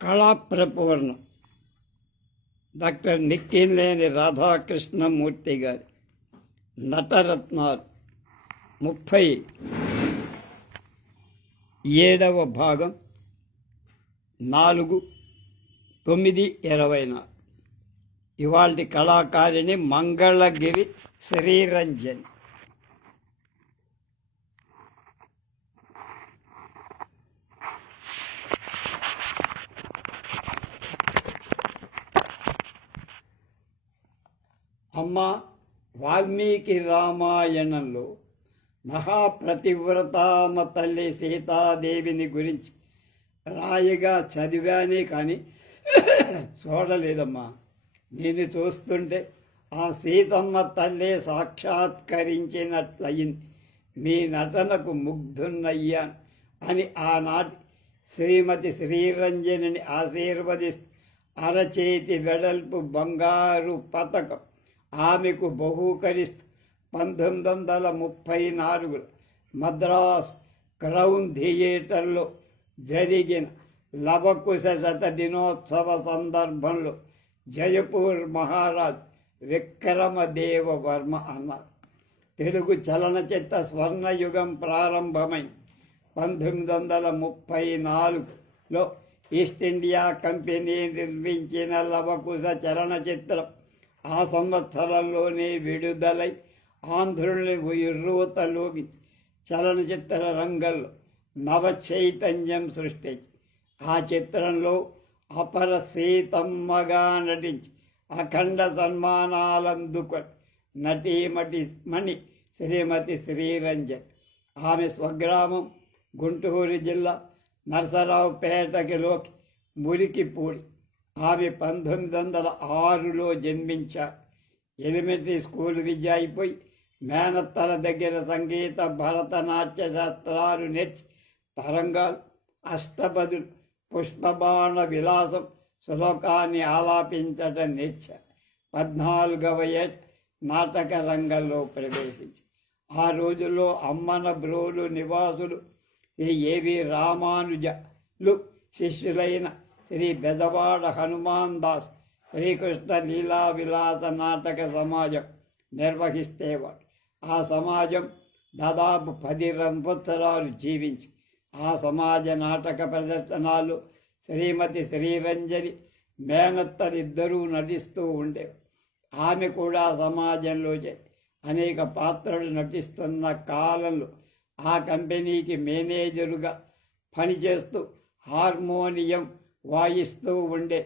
కళాప్రపూర్ణం doctor నిక్కినేని Radhakrishnamurthy గారి నటరత్నాలు 37వ భాగం 4/9/24. ఇవాల్టి కళాకారిణి మంగళగిరి శ్రీరంజని. అమ్మ, వాల్మీకి రామాయణంలో మహాప్రతివ్రతామ తల్లి సీతాదేవిని గురించి రాయిగా చదివానే కానీ చూడలేదమ్మా. నేను చూస్తుంటే ఆ సీతమ్మ తల్లి సాక్షాత్కరించినట్లయింది. మీ నటనకు ముగ్ధున్నయ్యాను అని ఆనాటి శ్రీమతి శ్రీరంజనిని ఆశీర్వదిస్తూ అరచేతి వెడల్పు బంగారు పతకం ఆమెకు బహూకరిస్తూ 1934 మద్రాస్ క్రౌన్ థియేటర్లో జరిగిన లవకుశ శత దినోత్సవ సందర్భంలో జయపూర్ మహారాజ్ విక్రమదేవ వర్మ అన్నారు. తెలుగు చలనచిత్ర స్వర్ణయుగం ప్రారంభమై 1934లో ఈస్ట్ ఇండియా కంపెనీ నిర్మించిన లవకుశ చలనచిత్రం ఆ సంవత్సరంలోనే విడుదలై ఆంధ్రుల్ని ఉర్రూతలోకి చలనచిత్ర రంగంలో నవ చైతన్యం సృష్టించి ఆ చిత్రంలో అపర సీతమ్మగా నటించి అఖండ సన్మానాలందుకొని నటీమణి శ్రీమతి శ్రీరంజన్. ఆమె స్వగ్రామం గుంటూరు జిల్లా నరసరావుపేటకిలోకి మురికిపూడి. ఆమె 1906లో జన్మించారు. ఎలిమెంటరీ స్కూల్ విద్య అయిపోయి మేనత్తల దగ్గర సంగీత భరతనాట్య శాస్త్రాలు నేర్చి తరంగాలు, అష్టపదులు, పుష్పబాణ విలాసం, శ్లోకాన్ని ఆలాపించటం నేర్చారు. 14వ ఏట నాటక రంగంలో ప్రవేశించి ఆ రోజుల్లో అమ్మన బ్రోలు నివాసులు శ్రీ ఏవి రామానుజలు శిష్యులైన శ్రీ బెజవాడ హనుమాన్ దాస్ శ్రీకృష్ణ లీలా విలాస నాటక సమాజం నిర్వహిస్తేవాడు. ఆ సమాజం దాదాపు 10 సంవత్సరాలు జీవించి ఆ సమాజ నాటక ప్రదర్శనలు శ్రీమతి శ్రీరంజని మేనత్తలిద్దరూ నటిస్తూ ఉండేవారు. ఆమె కూడా సమాజంలో అనేక పాత్రలు నటిస్తున్న కాలంలో ఆ కంపెనీకి మేనేజరుగా పనిచేస్తూ హార్మోనియం వాయిస్తూ ఉండే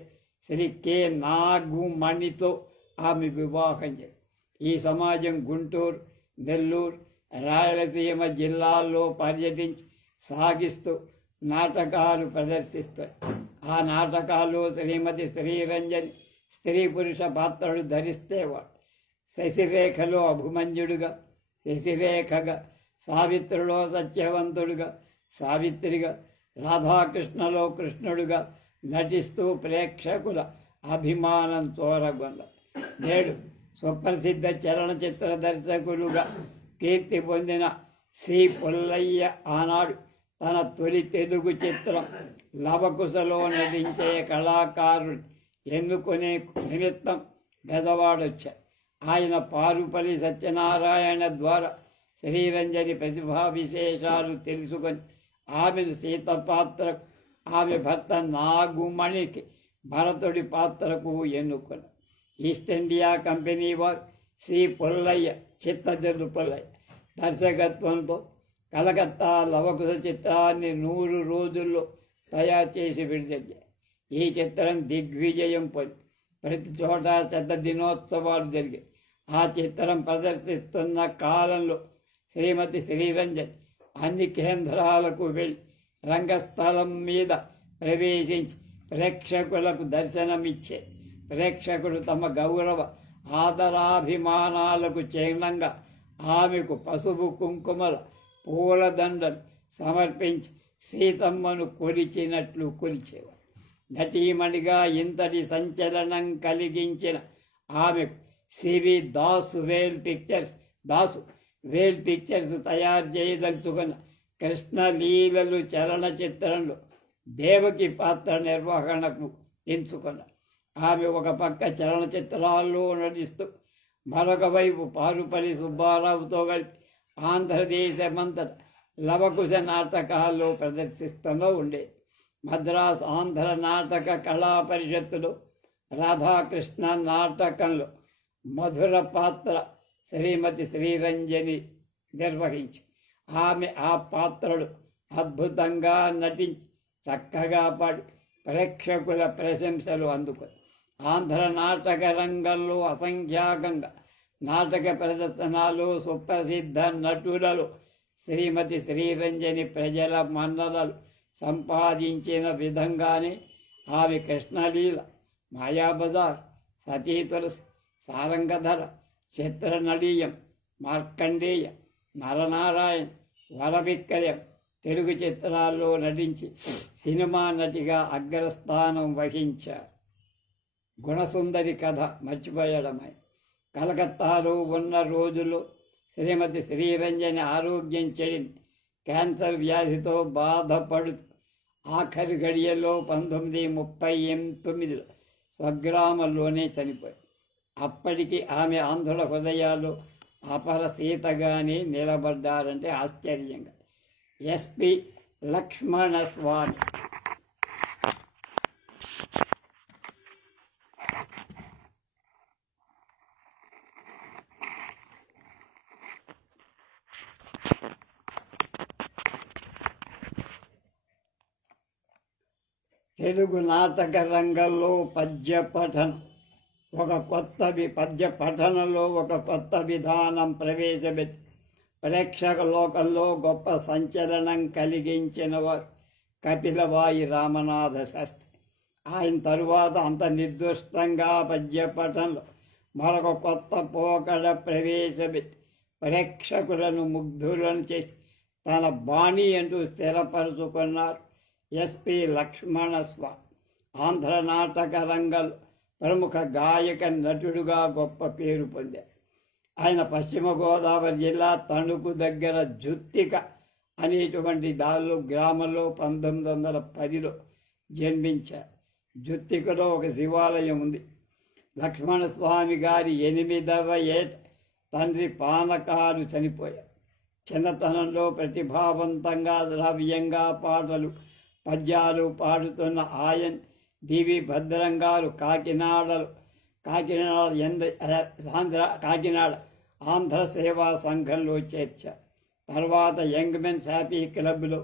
శ్రీ కె నాగుమణితో ఆమె వివాహం చేశారు. ఈ సమాజం గుంటూరు, నెల్లూరు, రాయలసీమ జిల్లాల్లో పర్యటించి సాగిస్తూ నాటకాలు ప్రదర్శిస్తాయి. ఆ నాటకాల్లో శ్రీమతి శ్రీరంజని స్త్రీ పురుష పాత్రలు ధరిస్తేవాడు. శశిరేఖలో అభిమన్యుడుగా, శశిరేఖగా, సావిత్రిలో సత్యవంతుడుగా, సావిత్రిగా, రాధాకృష్ణలో కృష్ణుడుగా నటిస్తూ ప్రేక్షకుల అభిమానం చూరగొన్న నేడు సుప్రసిద్ధ చలనచిత్ర దర్శకులుగా కీర్తి పొందిన సి పుల్లయ్య ఆనాడు తన తొలి తెలుగు చిత్రం లవకుశలో నటించే కళాకారుడు ఎన్నుకునే నిమిత్తం బెజవాడొచ్చారు. ఆయన పారుపల్లి సత్యనారాయణ ద్వారా శ్రీరంజని ప్రతిభా విశేషాలు తెలుసుకొని ఆమెను సీత పాత్రకు, ఆమె భర్త నాగుమణికి భరతుడి పాత్రకు ఎన్నుకున్నారు. ఈస్ట్ ఇండియా కంపెనీ వారు సి పుల్లయ్య, చిత్తజల్లు పుల్లయ్య దర్శకత్వంతో కలకత్తా లవకుశ చిత్రాన్ని 100 రోజుల్లో తయారు చేసి విడుదల. ఈ చిత్రం దిగ్విజయం పొంది ప్రతి చోట శత దినోత్సవాలు జరిగాయి. ఆ చిత్రం ప్రదర్శిస్తున్న కాలంలో శ్రీమతి శ్రీరంజన్ అన్ని కేంద్రాలకు వెళ్ళి రంగస్థలం మీద ప్రవేశించి ప్రేక్షకులకు దర్శనమిచ్చే ప్రేక్షకులు తమ గౌరవ ఆదరాభిమానాలకు చిహ్నంగా ఆమెకు పసుపు కుంకుమల పూలదండలు సమర్పించి సీతమ్మను కొలిచినట్లు కొలిచేవారు. నటీమణిగా ఇంతటి సంచలనం కలిగించిన ఆమెకు సివి దాసు వేల్ పిక్చర్స్ తయారు చేయదలుచుకున్న కృష్ణలీలలు చలనచిత్రంలో దేవకి పాత్ర నిర్వహణకు ఎంచుకున్నారు. ఆమె ఒక పక్క చలనచిత్రాల్లో నటిస్తూ మరొక వైపు పారుపల్లి సుబ్బారావుతో కలిపి ఆంధ్రదేశమంతటా లవకుశ నాటకాల్లో ప్రదర్శిస్తూ ఉండేది. మద్రాసు ఆంధ్ర నాటక కళా పరిషత్తులో రాధాకృష్ణ నాటకంలో మధుర పాత్ర శ్రీమతి శ్రీరంజని నిర్వహించి ఆమె ఆ పాత్రలు అద్భుతంగా నటించి చక్కగా పాడి ప్రేక్షకుల ప్రశంసలు అందుకుంది. ఆంధ్ర నాటక రంగంలో అసంఖ్యాకంగా నాటక ప్రదర్శనలు సుప్రసిద్ధ నటులలో శ్రీమతి శ్రీరంజని ప్రజల మన్ననలు సంపాదించిన విధంగానే ఆమె కృష్ణలీల, మాయాబజార్, సతీ తులసి, సారంగధర, చిత్రనళీయం, మార్కండేయ, నరనారాయణ, వరవిక్రయం తెలుగు చిత్రాల్లో నటించి సినిమా నటిగా అగ్రస్థానం వహించారు. గుణసుందరి కథ మర్చిపోయడమై కలకత్తాలో ఉన్న రోజుల్లో శ్రీమతి శ్రీరంజని ఆరోగ్యం చెడింది. క్యాన్సర్ వ్యాధితో బాధపడుతూ ఆఖరి గడియల్లో 1939లో స్వగ్రామంలోనే చనిపోయింది. అప్పటికి ఆమె ఆంధ్రుల హృదయాల్లో అపర సీతగానే నిలబడ్డారంటే ఆశ్చర్యంగా. ఎస్పి లక్ష్మణస్వామి తెలుగు నాటక రంగంలో పద్య పఠనంలో ఒక కొత్త విధానం ప్రవేశపెట్టి ప్రేక్షక లోకంలో గొప్ప సంచలనం కలిగించిన వారు కపిలవాయి రామనాథ శాస్త్రి. ఆయన తరువాత అంత నిర్దుష్టంగా పద్య పఠనంలో మరొక కొత్త పోకడ ప్రవేశపెట్టి ప్రేక్షకులను ముగ్ధులను చేసి తన బాణి అంటూ స్థిరపరుచుకున్నారు ఎస్పి లక్ష్మణస్వామి. ఆంధ్ర నాటక రంగంలో ప్రముఖ గాయక నటుడుగా గొప్ప పేరు పొందారు. ఆయన పశ్చిమ గోదావరి జిల్లా తణుకు దగ్గర జుత్తిక అనేటువంటి గ్రామంలో 1910లో జన్మించారు. జుత్తికలో ఒక శివాలయం ఉంది. లక్ష్మణస్వామి గారి 8వ ఏట తండ్రి పానకాలు చనిపోయారు. చిన్నతనంలో ప్రతిభావంతంగా శ్రావ్యంగా పాటలు పద్యాలు పాడుతున్న ఆయన డివి భద్రం గారు కాకినాడ ఆంధ్ర సేవా సంఘంలో చేర్చారు. తర్వాత యంగ్ మెన్స్ హ్యాపీ క్లబ్లో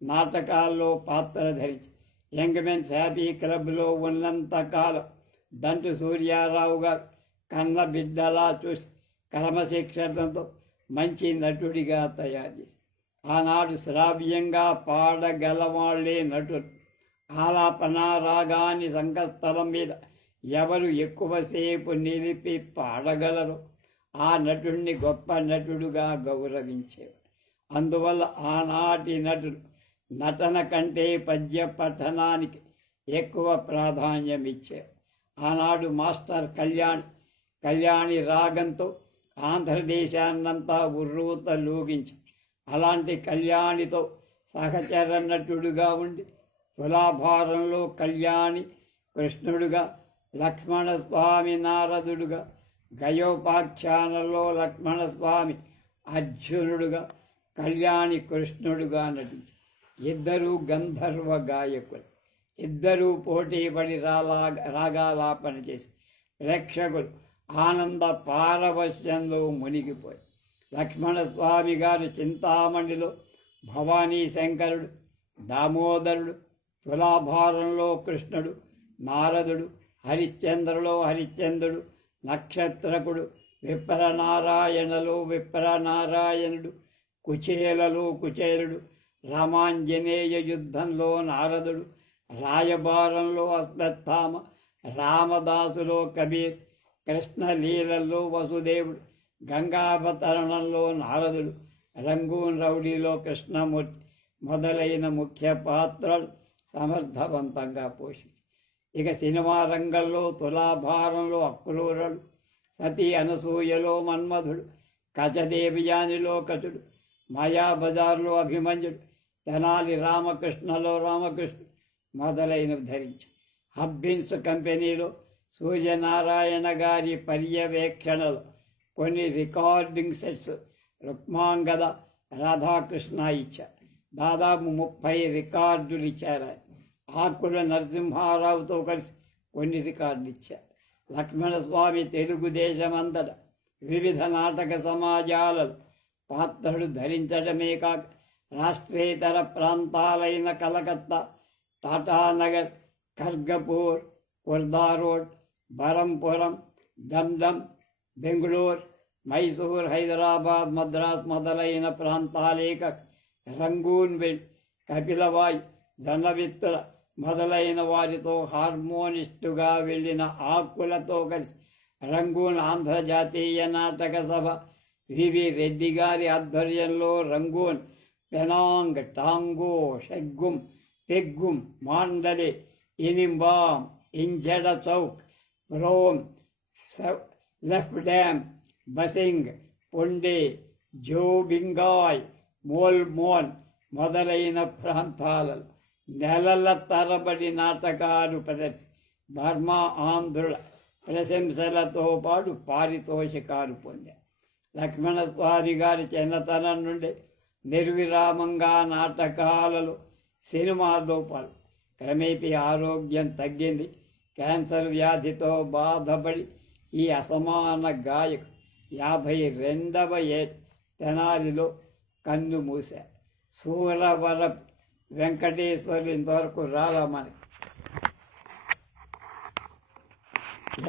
నాటకాల్లో పాత్ర ధరించి యంగ్ మెన్స్ హ్యాపీ క్లబ్లో ఉన్నంతకాలం దంటు సూర్యారావు గారు కన్న బిడ్డలా చూసి క్రమశిక్షణతో మంచి నటుడిగా తయారు చేసి ఆనాడు శ్రావ్యంగా పాడగలవాళ్లే నటులు. ఆలాపన రాగాన్ని సంఘస్థలం మీద ఎవరు ఎక్కువసేపు నిలిపి పాడగలరో ఆ నటుడిని గొప్ప నటుడుగా గౌరవించేవారు. అందువల్ల ఆనాటి నటులు నటన కంటే పద్య పఠనానికి ఎక్కువ ప్రాధాన్యం ఇచ్చారు. ఆనాడు మాస్టర్ కళ్యాణి రాగంతో ఆంధ్రదేశాన్నంతా ఉర్రూతలూగించి అలాంటి కళ్యాణితో సహచర నటుడుగా ఉండి తులాభారంలో కళ్యాణి కృష్ణుడుగా, లక్ష్మణస్వామి నారదుడుగా, గయోపాఖ్యానంలో లక్ష్మణస్వామి అర్జునుడుగా, కళ్యాణి కృష్ణుడుగా నటించి ఇద్దరూ గంధర్వ గాయకులు. ఇద్దరూ పోటీపడి రాగాలాపన చేసి ప్రేక్షకులు ఆనంద పారవశ్యంలో మునిగిపోయి లక్ష్మణస్వామి గారు చింతామణిలో భవానీ శంకరుడు, దామోదరుడు, తులాభారంలో కృష్ణుడు, నారదుడు, హరిశ్చంద్రలో హరిశ్చంద్రుడు, నక్షత్రకుడు, విప్రనారాయణలో విప్రనారాయణుడు, కుచేలలో కుచేలుడు, రామాంజనేయ యుద్ధంలో నారదుడు, రాయబారంలో అశ్వత్థామ, రామదాసులో కబీర్, కృష్ణలీలల్లో వసుదేవుడు, గంగావతరణంలో నారదుడు, రంగూన్ రౌడీలో కృష్ణమూర్తి మొదలైన ముఖ్య పాత్రలు సమర్థవంతంగా పోషించి ఇక సినిమా రంగంలో తులాభారంలో అక్రూరుడు, సతీ అనసూయలో మన్మధుడు, కచదేవియానిలో కచుడు, మాయాబజార్లో అభిమన్యుడు, తెనాలి రామకృష్ణలో రామకృష్ణ మొదలైనవి ధరించారు. హబ్బిన్స్ కంపెనీలో సూర్యనారాయణ గారి పర్యవేక్షణలో కొన్ని రికార్డింగ్ సెట్స్ రుక్మాంగద రాధాకృష్ణ ఇచ్చారు. దాదాపు 30 రికార్డులు ఇచ్చారు. ఆకుల నరసింహారావుతో కలిసి కొన్ని రికార్డులు ఇచ్చారు. లక్ష్మణస్వామి తెలుగుదేశమంతటా వివిధ నాటక సమాజాలలో పాత్రలు ధరించడమే కాక రాష్ట్రేతర ప్రాంతాలైన కలకత్తా, టాటానగర్, ఖర్గపూర్, కుర్దా రోడ్, బరంపురం, దండం, బెంగళూరు, మైసూర్, హైదరాబాద్, మద్రాస్ మొదలైన ప్రాంతాలేక రంగూన్ వెళ్ళి కపిలవాయి, జనవిత్తుల మొదలైన వారితో హార్మోనిస్టుగా వెళ్ళిన ఆకులతో కలిసి రంగూన్ ఆంధ్రజాతీయ నాటక సభ వివి రెడ్డి గారి ఆధ్వర్యంలో రంగూన్, పెనాంగ్, టాంగో, షెగ్గుం, పెగ్గుం, మాండలి, ఇనింబాం, ఇంజడ చౌక్, రోమ్, లెఫ్ట్ డ్యామ్, బసింగ్, పొండే, జోబింగాయ్, మోల్మోన్ మొదలైన ప్రాంతాలలో నెలల తరబడి నాటకాలు ప్రదర్శి బర్మా ఆంధ్రుల ప్రశంసలతో పాటు పారితోషికాలు పొందారు. లక్ష్మణస్వామి గారి చిన్నతనం నుండి నిర్విరామంగా నాటకాలలో సినిమాతో పాటు క్రమేపీ ఆరోగ్యం తగ్గింది. క్యాన్సర్ వ్యాధితో బాధపడి ఈ అసమాన గాయకు 52వ ఏట తెనాలిలో కన్ను మూశారు. సూరవర వెంకటేశ్వరు ఇంతవరకు రాలా మనకి.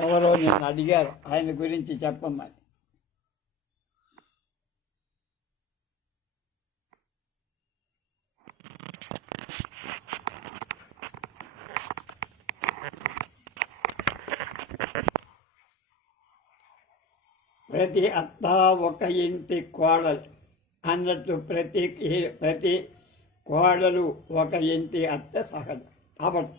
ఎవరో నేను అడిగారు ఆయన గురించి చెప్పమని. ప్రతి అత్త ఒక ఇంటి కోడలు అన్నట్టు ప్రతి కోడలు ఒక ఇంటి అత్త సహజం. కాబట్టి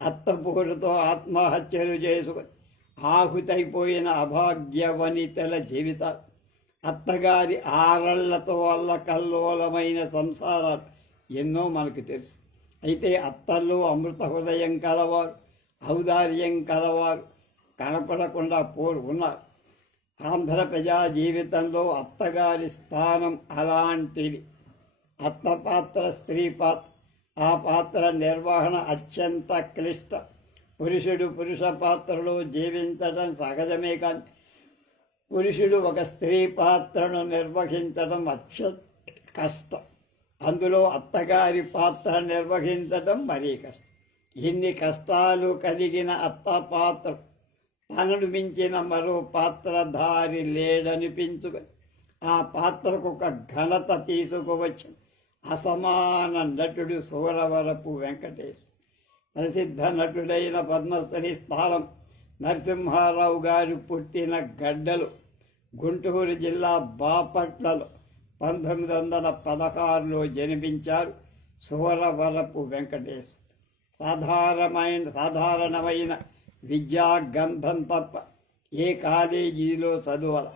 అత్త పోరుతో ఆత్మహత్యలు చేసుకుని ఆహుతైపోయిన అభాగ్య వనితల జీవితాలు, అత్తగారి ఆరళ్లతో అల్లకల్లోలమైన సంసారాలు ఎన్నో మనకు తెలుసు. అయితే అత్తల్లో అమృత హృదయం కలవారు, ఔదార్యం కలవారు కనపడకుండా ఉన్నారు. ఆంధ్ర ప్రజా జీవితంలో అత్తగారి స్థానం అలాంటిది. అత్త పాత్ర స్త్రీ పాత్ర, ఆ పాత్ర నిర్వహణ అత్యంత క్లిష్ట. పురుషుడు పురుష పాత్రలో జీవించడం సహజమే, కానీ పురుషుడు ఒక స్త్రీ పాత్రను నిర్వహించడం అత్యంత కష్టం. అందులో అత్తగారి పాత్ర నిర్వహించడం మరీ కష్టం. ఇన్ని కష్టాలు కలిగిన అత్త పాత్ర తనను మించిన మరో పాత్రధారి లేడనిపించుకొని ఆ పాత్రకు ఒక ఘనత తీసుకువచ్చిన అసమాన నటుడు సూరవరపు వెంకటేశ్వర. ప్రసిద్ధ నటుడైన పద్మశ్రీ స్థానం నరసింహారావు గారు పుట్టిన గడ్డలు గుంటూరు జిల్లా బాపట్లలో 1916లో జన్మించారు సూరవరపు వెంకటేశ్వర. సాధారణమైన విద్యా గంధం తప్ప ఏ కాలేజీలో చదువల.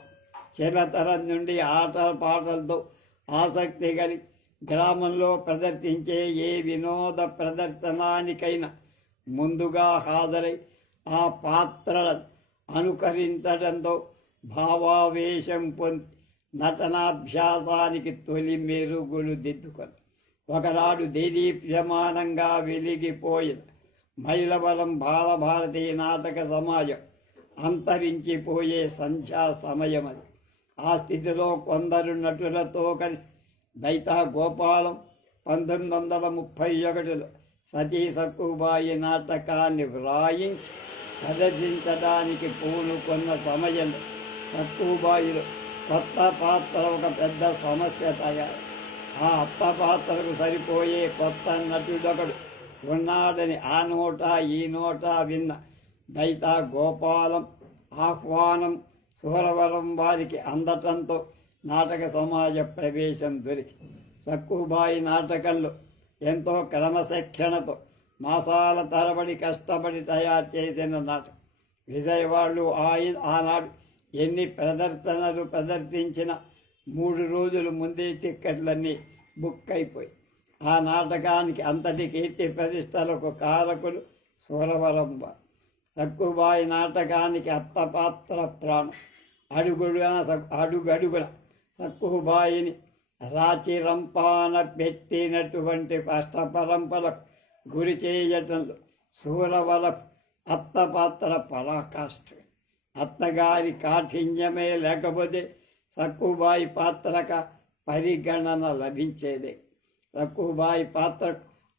చిన్నతనం నుండి పాటలతో ఆసక్తి కలిగి గ్రామంలో ప్రదర్శించే ఏ వినోద ప్రదర్శనానికైనా ముందుగా హాజరై ఆ పాత్రలను అనుకరించడంతో భావావేశం పొంది నటనాభ్యాసానికి తొలి మెరుగులు దిద్దుకొని ఒకనాడు దేదీప్యమానంగా వెలిగిపోయిన మైలవరం బాలభారతీయ నాటక సమాజం అంతరించిపోయే సంధ్యా సమయం అది. ఆ స్థితిలో కొందరు నటులతో కలిసి దైతా గోపాలం 1931లో సతీ సక్కుబాయి నాటకాన్ని వ్రాయించి ప్రదర్శించడానికి పూనుకున్న సమయంలో సక్కుబాయిలో కొత్త పాత్ర ఒక పెద్ద సమస్య తయారు. ఆ అత్త పాత్రకు సరిపోయే కొత్త నటుడొకడు ఉన్నాడని ఆ నోట ఈ నోట విన్న దైతా గోపాలం ఆహ్వానం సూరవరం వారికి అందటంతో నాటక సమాజ ప్రవేశం దొరికి సక్కుబాయి నాటకంలో ఎంతో క్రమశిక్షణతో మాసాల తరబడి కష్టపడి తయారు చేసిన నాటకం. విజయవాడలో ఆనాడు ఎన్ని ప్రదర్శనలు ప్రదర్శించిన 3 రోజుల ముందే టిక్కెట్లన్నీ బుక్ అయిపోయి. ఆ నాటకానికి అంతటి కీర్తి ప్రతిష్టలకు కారకులు సూరవరంబ. సక్కుబాయి నాటకానికి అత్తపాత్ర ప్రాణం. అడుగడుగున సక్కుబాయిని రాచిరంపాన పెట్టినటువంటి అష్టపరంపరకు గురి చేయటంలో సూరవర అత్తపాత్ర పరాకాష్ఠ. అత్తగారి కాఠిన్యమే లేకపోతే సక్కుబాయి పాత్రక పరిగణన లభించేదే. సక్కుబాయి పాత్ర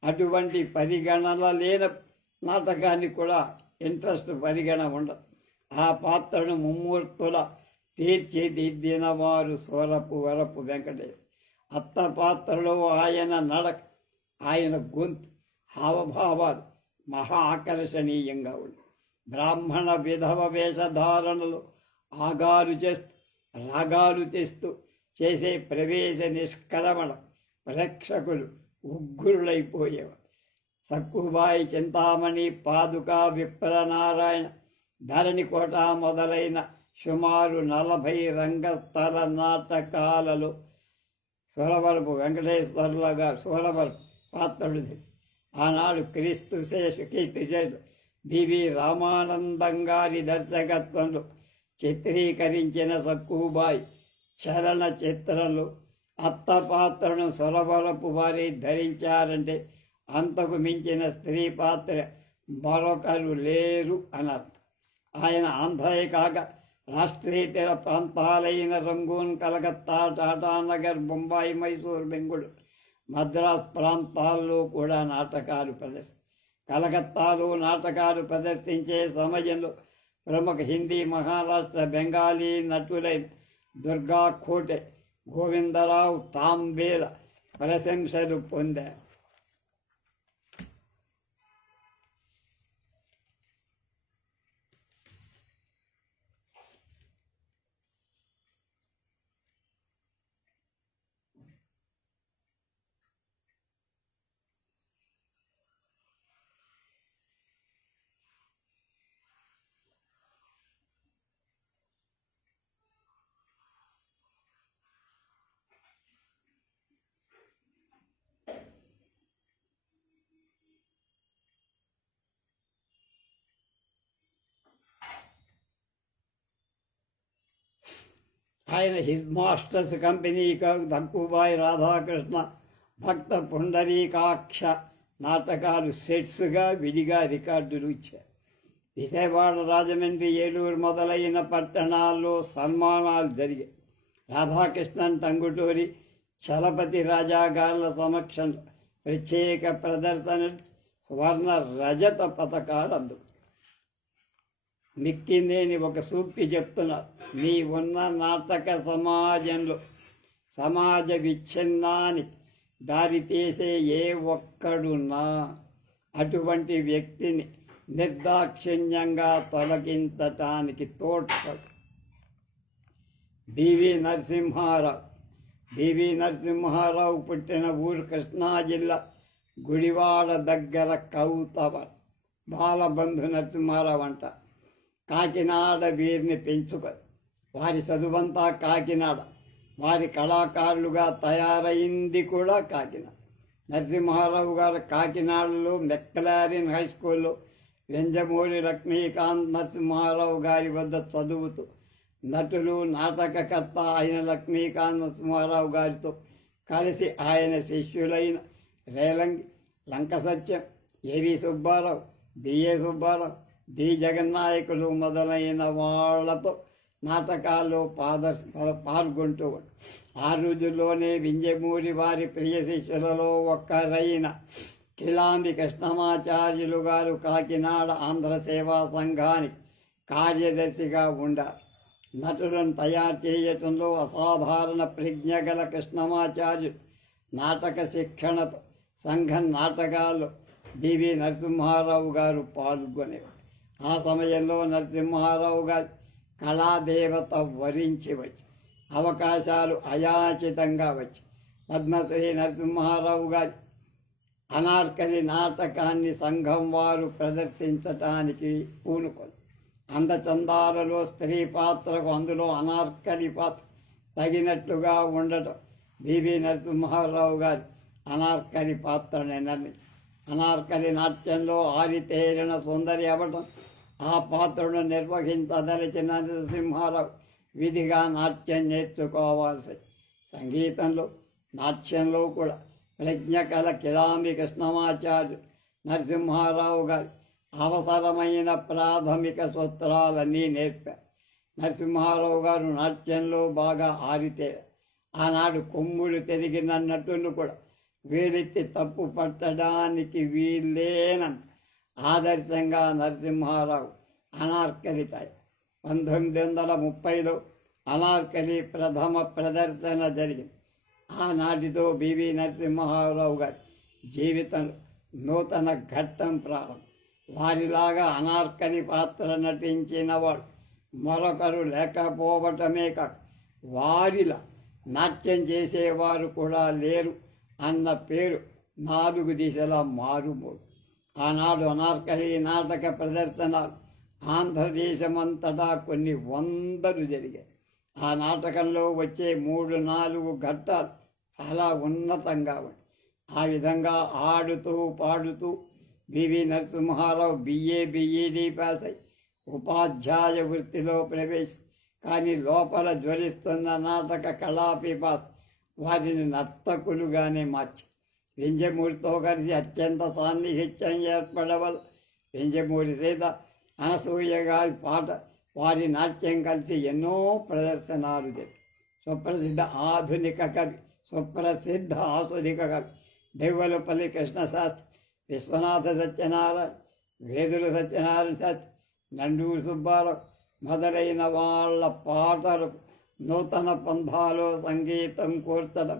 అటువంటి పరిగణన లేని నాటకాన్ని కూడా ఇంట్రెస్ట్ పరిగణ ఉండదు. ఆ పాత్రను ముమ్మూర్తుల తీర్చిదిద్దిన వారు సూరపు వరపు వెంకటేశ్. అత్త పాత్రలో ఆయన నడక, ఆయన గొంతు, హావభావాలు మహా ఆకర్షణీయంగా ఉంది. బ్రాహ్మణ విధవ వేషధారణలు ఆగాలు చేస్తూ రాగాలు తెస్తూ చేసే ప్రవేశ నిష్క్రమణ ప్రేక్షకులు ఉగ్గురులైపోయేవారు. సక్కుబాయి, చింతామణి, పాదుక, విప్రనారాయణ, ధరణికోట మొదలైన సుమారు 40 రంగస్థల నాటకాలలో సూరవరపు వెంకటేశ్వర్ల గారు సూరవరపు పాత్రలు. ఆనాడు క్రీస్తు శేషు బివి రామానందం గారి దర్శకత్వంలో చిత్రీకరించిన సక్కుబాయి చలన చిత్రంలో అత్త పాత్రను సూరవరపు వారి ధరించారంటే అంతకు మించిన స్త్రీ పాత్ర మరొకరు లేరు అనర్థం. ఆయన ఆంధ్రయే కాక రాష్ట్రేతర ప్రాంతాలైన రంగూన్, కలకత్తా, టాటానగర్, బొంబాయి, మైసూర్, బెంగుళూరు, మద్రాస్ ప్రాంతాల్లో కూడా నాటకాలు ప్రదర్శించారు. కలకత్తాలో నాటకాలు ప్రదర్శించే సమయంలో ప్రముఖ హిందీ, మహారాష్ట్ర, బెంగాలీ నటులైన దుర్గా కోటె, గోవిందరావు తాంబేల ప్రశంసలు పొందారు. ఆయన హిజ్ మాస్టర్స్ కంపెనీకి సక్కుబాయి, రాధాకృష్ణ, భక్త పుండరీకాక్ష నాటకాలు సెట్స్గా విడిగా రికార్డులు ఇచ్చారు. విజయవాడ, రాజమండ్రి, ఏలూరు మొదలైన పట్టణాల్లో సన్మానాలు జరిగాయి. రాధాకృష్ణన్, టంగుటూరి, చలపతి రాజాగార్ల సమక్షంలో ప్రత్యేక ప్రదర్శనలు, స్వర్ణ రజత పథకాలు అందుకు. మిక్కిందేని ఒక సూక్తి చెప్తున్నారు. నీ ఉన్న నాటక సమాజంలో సమాజ విచ్ఛిన్నానికి దారితీసే ఏ ఒక్కడున్నా అటువంటి వ్యక్తిని నిర్దాక్షిణ్యంగా తొలగించటానికి తోడ్పడు. బివి నరసింహారావు పుట్టిన ఊరు కృష్ణా జిల్లా గుడివాడ దగ్గర కౌతవర్. బాలబంధు నరసింహారావు అంట. కాకినాడ వీరిని పెంచుకొని వారి చదువంతా కాకినాడ, వారి కళాకారులుగా తయారైంది కూడా కాకినాడ. నరసింహారావు గారు కాకినాడలో మెక్లారిన్ హై స్కూల్లో వెంజమూరి లక్ష్మీకాంత్ నరసింహారావు గారి వద్ద చదువుతూ నటులు, నాటకకర్త అయిన లక్ష్మీకాంత్ నరసింహారావు గారితో కలిసి ఆయన శిష్యులైన రేలంగి, లంక సత్యం, ఏవి సుబ్బారావు, బిఏ సుబ్బారావు, డి జగన్నాయకులు మొదలైన వాళ్లతో నాటకాల్లో పాల్గొంటూ ఆ రోజుల్లోనే వింజమూరి వారి ప్రియ శిష్యులలో ఒక్కరైన కిలాంబి కృష్ణమాచార్యులు గారు కాకినాడ ఆంధ్ర సేవా సంఘానికి కార్యదర్శిగా ఉండారు. నటులను తయారు చేయటంలో అసాధారణ ప్రజ్ఞ గల కృష్ణమాచార్యులు నాటక శిక్షణతో సంఘం నాటకాల్లో బివి నరసింహారావు గారు పాల్గొనేవారు. ఆ సమయంలో నరసింహారావు గారు కళాదేవత వరించి వచ్చి అవకాశాలు అయాచితంగా వచ్చి పద్మశ్రీ నరసింహారావు గారి అనార్కలి నాటకాన్ని సంఘం వారు ప్రదర్శించటానికి పూనుకొని అందచందాలలో స్త్రీ పాత్రకు అందులో అనార్కలి పాత్ర తగినట్లుగా ఉండటం బివి నరసింహారావు గారి అనార్కలి పాత్రని నిర్మించి అనార్కలి నాట్యంలో ఆరితేరిన సుందరి అవ్వటం ఆ పాత్రను నిర్వహించదలిచిన నరసింహారావు విధిగా నాట్యం నేర్చుకోవాల్సి సంగీతంలో నాట్యంలో కూడా ప్రజ్ఞకల కిడాంబి కృష్ణమాచార్య నరసింహారావు గారి అవసరమైన ప్రాథమిక సూత్రాలన్నీ నేర్పారు. నరసింహారావు గారు నాట్యంలో బాగా ఆరితేరు. ఆనాడు కొమ్ముడు తిరిగిన నటును కూడా వేలెత్తి తప్పు పట్టడానికి వీల్లేనంత ఆదర్శంగా నరసింహారావు అనార్కలి తయారు. 1930లో అనార్కలి ప్రథమ ప్రదర్శన జరిగింది. ఆనాటితో బివి నరసింహారావు గారి జీవితంలో నూతన ఘట్టం ప్రారంభం. వారిలాగా అనార్కలి పాత్ర నటించిన వాడు మరొకరు లేకపోవటమే కాక వారిలా నాట్యం చేసేవారు కూడా లేరు అన్న పేరు 4 దిశలా మారుమోడు. ఆనాడు అనార్కలి నాటక ప్రదర్శనలు ఆంధ్రదేశమంతటా కొన్ని వందలు జరిగాయి. ఆ నాటకంలో వచ్చే 3-4 ఘట్టాలు చాలా ఉన్నతంగా ఉన్నాయి. ఆ విధంగా ఆడుతూ పాడుతూ B V Narasimharao BA BEd pass అయి ఉపాధ్యాయ వృత్తిలో ప్రవేశి కానీ లోపల జ్వలిస్తున్న నాటక కళాపిపాస వారిని నర్తకులుగానే మార్చి వెంజమూరితో కలిసి అత్యంత సాన్నిహిత్యం ఏర్పడవల వెంజమూరి సీత అనసూయ గారి పాట వారి నాట్యం కలిసి ఎన్నో ప్రదర్శనలు జరిగాయి. సుప్రసిద్ధ ఆధునిక కవి సుప్రసిద్ధ ఆధునిక కవి దెవ్వలపల్లి కృష్ణశాస్త్రి, విశ్వనాథ సత్యనారాయణ, వేదుల సత్యనారాయణ శాస్త్రి, నండూరు సుబ్బారావు మొదలైన వాళ్ళ పాటలు నూతన పంథాలో సంగీతం కూర్చడం,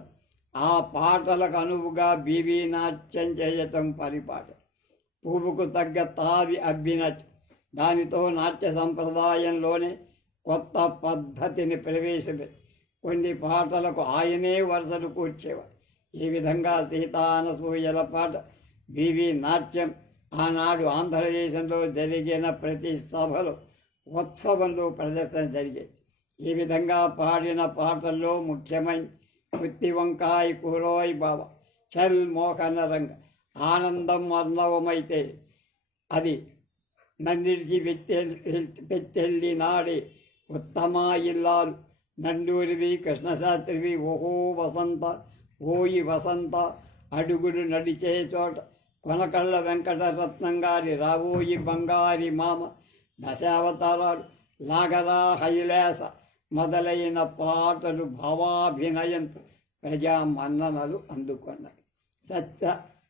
ఆ పాటలకు అనువుగా బీబీ నాట్యం చేయటం పరిపాట. పువ్వుకు తగ్గ తావి అబ్బినట్టు దానితో నాట్య సంప్రదాయంలోనే కొత్త పద్ధతిని ప్రవేశపెట్టి కొన్ని పాటలకు ఆయనే వరుసలు కూర్చేవారు. ఈ విధంగా సీతానసూయల పాట బీబీ నాట్యం ఆనాడు ఆంధ్రదేశంలో జరిగిన ప్రతి సభలో ఉత్సవంలో ప్రదర్శన జరిగేది. ఈ విధంగా పాడిన పాటల్లో ముఖ్యమైన ముత్తి వంకాయ కూరోయ్ బాబా, చల్ మోహన రంగ, ఆనందం అర్ణవమైతే అది నందిడిచి పెత్తెళ్ళి నాడే, ఉత్తమా ఇల్లాలు, నండూరివి కృష్ణశాస్త్రివి, ఓహో వసంత ఓయి వసంత, అడుగులు నడిచే చోట, కొనకళ్ళ వెంకటరత్నం గారి రావోయి బంగారి మామ, దశావతారాలు, లాగరా హైలేస మొదలైన పాటలు భావాభినయంతో ప్రజా మన్ననలు అందుకున్నాయి. సత్య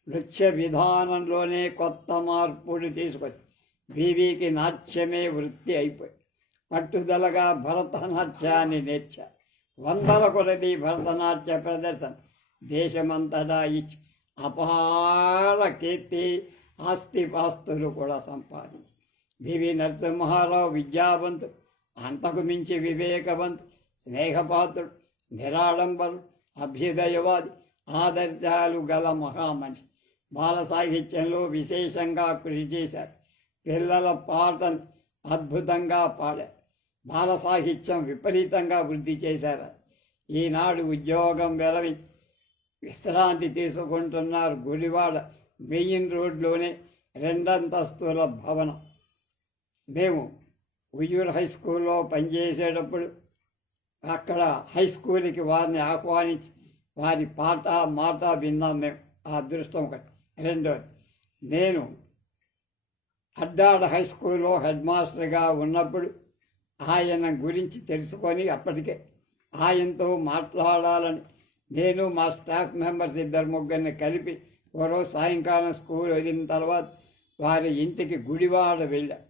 నృత్య విధానంలోనే కొత్త మార్పులు తీసుకొచ్చి బీబీకి నాట్యమే వృత్తి అయిపోయి పట్టుదలగా భరతనాట్యాన్ని నేర్చారు. 100 కొలది భరతనాట్య ప్రదర్శన దేశమంతటా ఇచ్చి అపార కీర్తి ఆస్తిపాస్తులు కూడా సంపాదించి బివి నరసింహారావు విద్యావంతుడు, అంతకు మించి వివేకవంతుడు, స్నేహపాత్రుడు, నిరాడంబరుడు, అభ్యుదయవాది, ఆదర్శాలు గల మహామనిషి. బాల సాహిత్యంలో విశేషంగా కృషి చేశారు. పిల్లల పాటను అద్భుతంగా పాడారు. బాల సాహిత్యం విపరీతంగా వృద్ధి చేశారు. ఈనాడు ఉద్యోగం వెలవించి విశ్రాంతి తీసుకుంటున్నారు. గుడివాడ మెయిన్ రోడ్లోనే 2 అంతస్తుల భవనం. మేము ఉయ్యూరు హై స్కూల్లో పనిచేసేటప్పుడు అక్కడ హై స్కూల్కి వారిని ఆహ్వానించి వారి పాట మాట విన్నాం మేము. ఆ అదృష్టం ఒకటి. రెండోది, నేను అడ్డాడ హై స్కూల్లో హెడ్ మాస్టర్గా ఉన్నప్పుడు ఆయన గురించి తెలుసుకొని అప్పటికే ఆయనతో మాట్లాడాలని నేను మా స్టాఫ్ మెంబర్స్ 2-3 కలిపి ఒకరోజు సాయంకాలం స్కూల్ వదిలిన తర్వాత వారి ఇంటికి గుడివాడ వెళ్ళాం.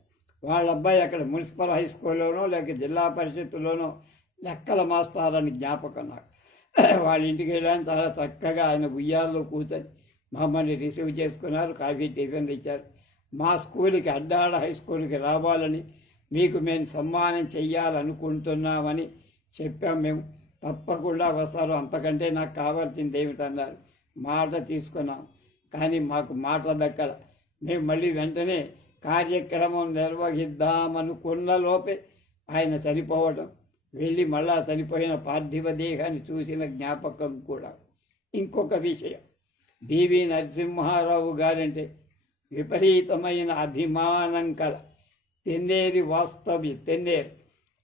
వాళ్ళ అబ్బాయి అక్కడ మున్సిపల్ హై స్కూల్లోనో లేక జిల్లా పరిషత్తులోనో లెక్కల మాస్టర్ అని జ్ఞాపకం నాకు. వాళ్ళ ఇంటికి వెళ్ళాను. చాలా చక్కగా ఆయన ఉయ్యాల్లో కూర్చొని మమ్మల్ని రిసీవ్ చేసుకున్నారు. కాఫీ టిఫిన్లు ఇచ్చారు. మా స్కూల్కి అడ్డాడ హై స్కూల్కి రావాలని మీకు మేము సన్మానం చెయ్యాలనుకుంటున్నామని చెప్పాం. మేము తప్పకుండా వస్తారు, అంతకంటే నాకు కావాల్సింది ఏమిటన్నారు. మాట తీసుకున్నాం. కానీ మాకు మాట దక్కల. మేము మళ్ళీ వెంటనే కార్యక్రమం నిర్వహిద్దామనుకున్న లోపే ఆయన చనిపోవడం, వెళ్ళి మళ్ళా చనిపోయిన పార్థివ దేహాన్ని చూసిన జ్ఞాపకం కూడా. ఇంకొక విషయం, బివి నరసింహారావు గారంటే విపరీతమైన అభిమానం కల తెన్నేరి వాస్తవ్య తెన్నేరు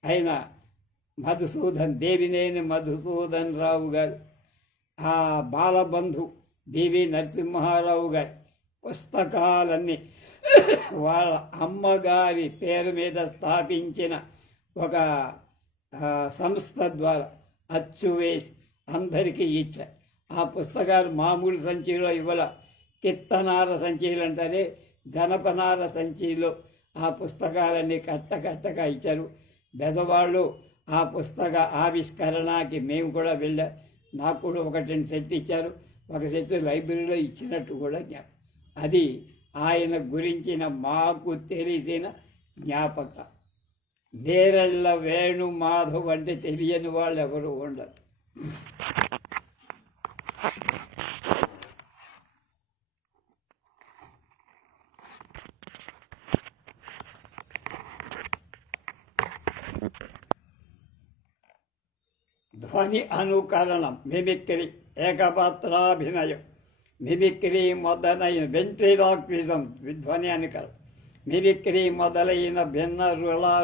ఆయన దేవినేని మధుసూదన్ రావు గారు, ఆ బాలబంధు బివి నరసింహారావు గారి పుస్తకాలన్నీ వాళ్ళ అమ్మగారి పేరు మీద స్థాపించిన ఒక సంస్థ ద్వారా అచ్చు వేసి అందరికీ ఇచ్చారు. ఆ పుస్తకాలు మామూలు సంచిలో ఇవ్వాల, కిత్తనార సంచీలు అంటారే, జనపనార సంచిలో ఆ పుస్తకాలన్నీ కట్టగా ఇచ్చారు. పెద్దవాళ్ళు ఆ పుస్తక ఆవిష్కరణకి మేము కూడా వెళ్ళాం. నాకు కూడా 1-2 సెట్లు ఇచ్చారు. ఒక సెట్ లైబ్రరీలో ఇచ్చినట్టు కూడా జ్ఞాపకం. అది ఆయన గురించిన మాకు తెలిసిన జ్ఞాపకం. నేరళ్ళ వేణు మాధవ్ అంటే తెలియని వాళ్ళు ఎవరు ఉండరు. ధ్వని అనుకరణం, మిమిక్రీ, ఏకపాత్రాభినయం, మిమిక్రీ మొదలైన వెంట్రిలాక్విజం, ధ్వని అనుకరణం, మిమిక్రీ మొదలైన భిన్న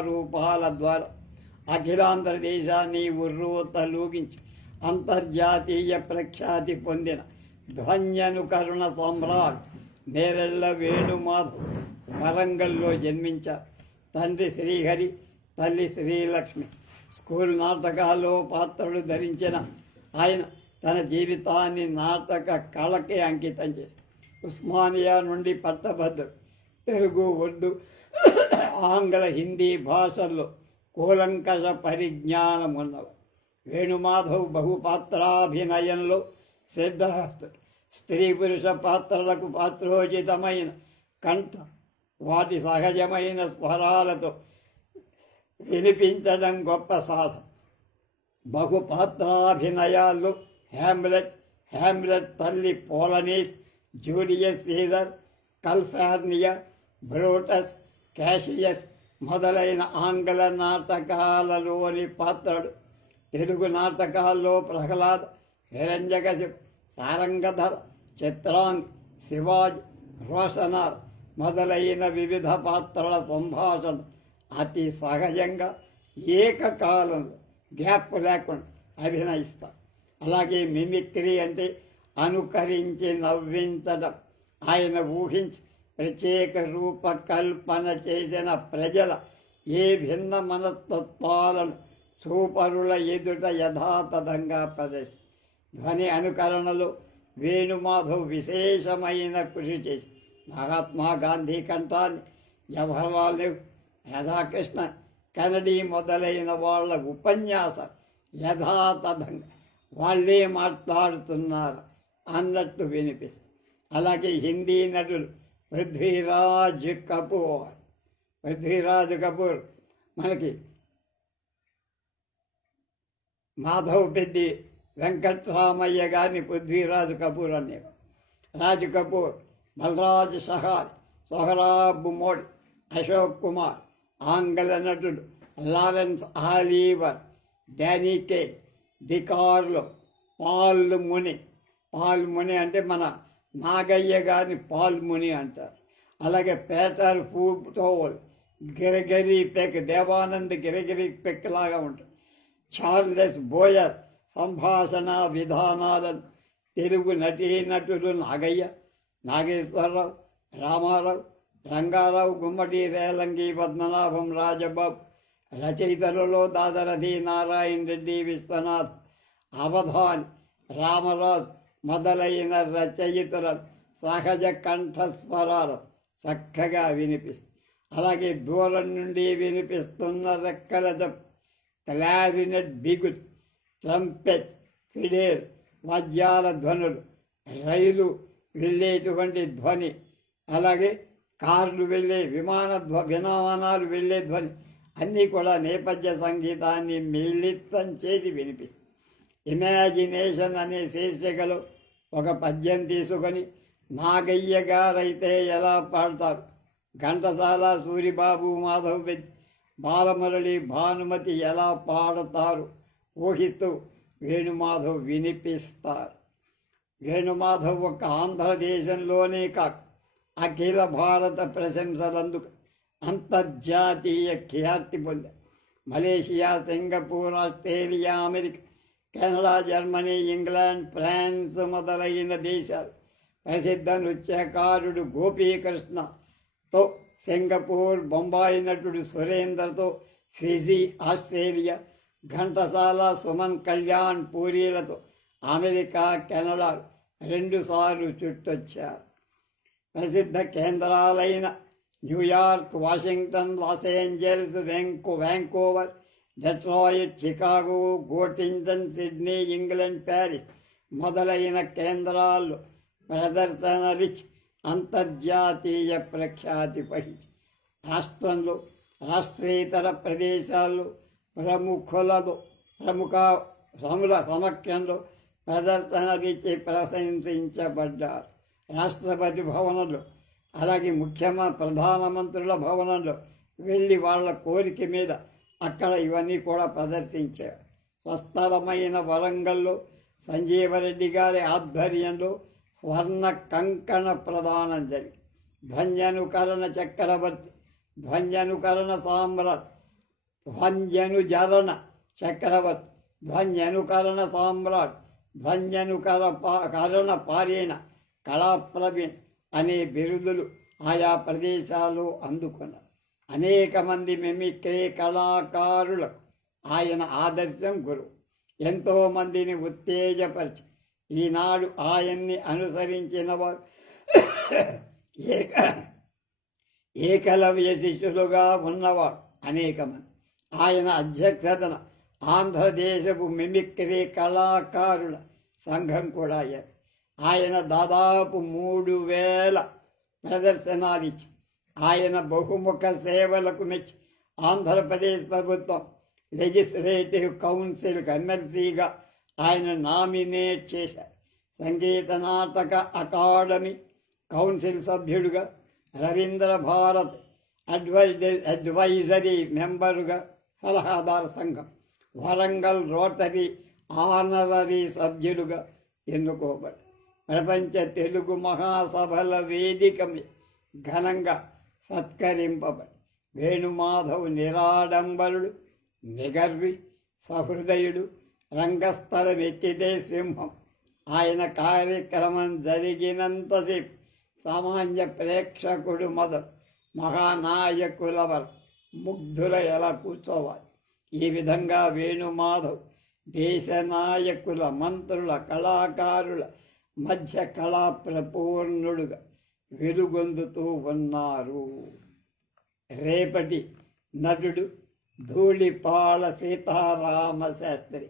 రూపాల ద్వారా అఖిలాంధ్ర దేశాన్ని ఉర్రూతలూగించి అంతర్జాతీయ ప్రఖ్యాతి పొందిన ధ్వన్యనుకరణ సమ్రాట్ నేరెళ్ల వేణుమాధవ్ వరంగల్లో జన్మించారు. తండ్రి శ్రీహరి, తల్లి శ్రీలక్ష్మి. స్కూల్ నాటకాల్లో పాత్రలు ధరించిన ఆయన తన జీవితాన్ని నాటక కళకే అంకితం చేశారు. ఉస్మానియా నుండి పట్టభద్రుడు, తెలుగు, ఉర్దూ, ఆంగ్ల, హిందీ భాషల్లో కూలంకష పరిజ్ఞానం ఉన్నవారు. వేణుమాధవ్ బహుపాత్రాభినయంలో సిద్ధహస్తుడు. స్త్రీ పురుష పాత్రలకు పాత్రోచితమైన కంఠ, వాటి సహజమైన స్వరాలతో వినిపించడం గొప్ప సాధన. బహుపాత్రాభినయాల్లో హ్యామ్లెట్ తల్లి పోలనీస్, జూలియస్ సీజర్, కల్ఫార్నియా, బ్రూటస్, క్యాషియస్ మొదలైన ఆంగ్ల నాటకాలలోని పాత్రలు. తెలుగు నాటకాల్లో ప్రహ్లాద్, హిరణ్యకశిపు, సారంగధర, చిత్రాంగ్, శివాజీ, రోషనార్ మొదలైన వివిధ పాత్రల సంభాషణ అతి సహజంగా ఏకకాలంలో గ్యాప్ లేకుండా అభినయిస్తారు. అలాగే మిమిక్రీ అంటే అనుకరించి నవ్వించడం. ఆయన ఊహించి ప్రత్యేక రూపకల్పన చేసిన ప్రజల ఏ భిన్న మనస్తత్వాలను చూపరుల ఎదుట యథాతథంగా ప్రదర్శిస్తారు. ధ్వని అనుకరణలో వేణుమాధవ్ విశేషమైన కృషి చేసి మహాత్మా గాంధీ కంఠాన్ని, జవహర్లాల్ నెహ్రూ, రాధాకృష్ణ, కెనడీ మొదలైన వాళ్ళ ఉపన్యాసం యథాతథంగా వాళ్ళే మాట్లాడుతున్నారు అన్నట్టు వినిపిస్తుంది. అలాగే హిందీ నటులు పృథ్వీరాజ్ కపూర్ మనకి మాధవ్ పెద్ది వెంకట్రామయ్య గారిని పృథ్వీరాజ్ కపూర్ అనేవారు. రాజ్ కపూర్, బలరాజ్ సహాయ్, సోహరాబ్ మోడీ, అశోక్ కుమార్, ఆంగ్ల నటుడు లారెన్స్ ఆలీవర్, డానీ కే, దికార్లో, పాల్ ముని అంటే మన నాగయ్య గారిని పాల్ ముని అంటారు. అలాగే పేటర్ ఫూటోల్, గిరగిరి పెక్, దేవానంద్ గిరగిరి పెక్ లాగా ఉంటుంది. చార్లెస్ బోయర్ సంభాషణ విధానాలను తెలుగు నటీనటులు నాగయ్య, నాగేశ్వరరావు, రామారావు, రంగారావు, గుమ్మడి రేలంగి, పద్మనాభం, రాజబాబు, రచయితలలో దాదరథి నారాయణ రెడ్డి, విశ్వనాథ్, అవధాని, రామరాజు మొదలైన రచయితలను సహజ కంఠస్వరాలు చక్కగా వినిపిస్తుంది. అలాగే దూరం నుండి వినిపిస్తున్న రెక్కల జప్, క్లారినెట్ బిగులు, ట్రంపెట్, ఫిడేల్ వాద్యాల ధ్వనులు, రైలు వెళ్ళేటువంటి ధ్వని, అలాగే కార్లు వెళ్ళే విమానాలు వెళ్ళే ధ్వని అన్నీ కూడా నేపథ్య సంగీతాన్ని మిళితం చేసి వినిపిస్తుంది. ఇమాజినేషన్ అనే శీర్షికలో ఒక పద్యం తీసుకొని నాగయ్య గారైతే ఎలా పాడతారు, ఘంటసాల, సూరిబాబు, మాధవ్ పెద్ది బాలమురళి భానుమతి ఎలా పాడతారు ఊహిస్తూ వేణుమాధవ్ వినిపిస్తారు. వేణుమాధవ్ ఒక ఆంధ్రదేశంలోనే కాక అఖిల భారత ప్రశంసలందుకు అంతర్జాతీయ ఖ్యాతి పొందారు. Malaysia, Singapore, Australia, America, Canada, Germany, England, France మొదలైన దేశాలు ప్రసిద్ధ నృత్యకారుడు గోపీకృష్ణతో, సింగపూర్ బొంబాయి నటుడు సురేందర్తో, ఫిజీ, ఆస్ట్రేలియా ఘంటసాల, సుమన్ కళ్యాణ్, పూరీలతో అమెరికా, కెనడా 2 సార్లు చుట్టొచ్చారు. ప్రసిద్ధ కేంద్రాలైన New York, Washington, Los Angeles, Vancouver, Detroit, Chicago, గోటింగ్టన్, సిడ్నీ, ఇంగ్లాండ్, ప్యారిస్ మొదలైన కేంద్రాల్లో ప్రదర్శనలిచ్చి అంతర్జాతీయ ప్రఖ్యాతి వహించి రాష్ట్రంలో, రాష్ట్రేతర ప్రదేశాల్లో ప్రముఖ సమక్షంలో ప్రదర్శనలిచ్చి ప్రశంసించబడ్డారు. రాష్ట్రపతి భవనంలో, అలాగే ప్రధానమంత్రుల భవనంలో వెళ్ళి వాళ్ళ కోరిక మీద అక్కడ ఇవన్నీ కూడా ప్రదర్శించారు. స్వస్థలమైన వరంగల్లో సంజీవరెడ్డి గారి ఆధ్వర్యంలో స్వర్ణ కంకణ ప్రదానం జరిగి ధ్వన్యనుకరణ చక్రవర్తి, ధ్వన్యనుకరణ సామ్రాట్, ధ్వన్యనుజరణ చక్రవర్తి, ధ్వన్యనుకరణ సామ్రాట్, ధ్వన్యనుకరణ పారేణ, కళాప్రవీణ్ అనే బిరుదులు ఆయా ప్రదేశాలు అందుకున్నారు. అనేక మంది మిమిక్రీ కళాకారులకు ఆయన ఆదర్శం గురువు. ఎంతో మందిని ఉత్తేజపరిచి ఈనాడు ఆయన్ని అనుసరించిన వారు ఏకలవ్య శిష్యులుగా ఉన్నవాడు అనేక మంది. ఆయన అధ్యక్షతన ఆంధ్రదేశపు మిమిక్రీ కళాకారుల సంఘం కూడా అయ్యారు. ఆయన దాదాపు 3000 ప్రదర్శనలిచ్చి ఆయన బహుముఖ సేవలకు మెచ్చి ఆంధ్రప్రదేశ్ ప్రభుత్వం లెజిస్లేటివ్ కౌన్సిల్కి ఎమ్మెల్సీగా ఆయన నామినేట్ చేశారు. సంగీత నాటక అకాడమీ కౌన్సిల్ సభ్యుడుగా, రవీంద్ర భారత్ అడ్వైజరీ మెంబరుగా, సలహాదారు సంఘం, వరంగల్ రోటరీ ఆనరీ సభ్యులుగా ఎన్నుకోబడి ప్రపంచ తెలుగు మహాసభల వేదిక ఘనంగా సత్కరింపబడి వేణుమాధవ్ నిరాడంబరుడు, నిగర్వి, సహృదయుడు, రంగస్థలం ఎక్కితే సింహం. ఆయన కార్యక్రమం జరిగినంతసేపు సామాన్య ప్రేక్షకుడు మొదలు మహానాయకుల వరకు ముగ్ధుల ఎలా కూర్చోవాలి. ఈ విధంగా వేణుమాధవ్ దేశ నాయకుల, మంత్రుల, కళాకారుల మధ్య కళా ప్రపూర్ణుడుగా వెలుగొందుతూ ఉన్నారు. రేపటి నటుడు ధూళిపాళ సీతారామ శాస్త్రి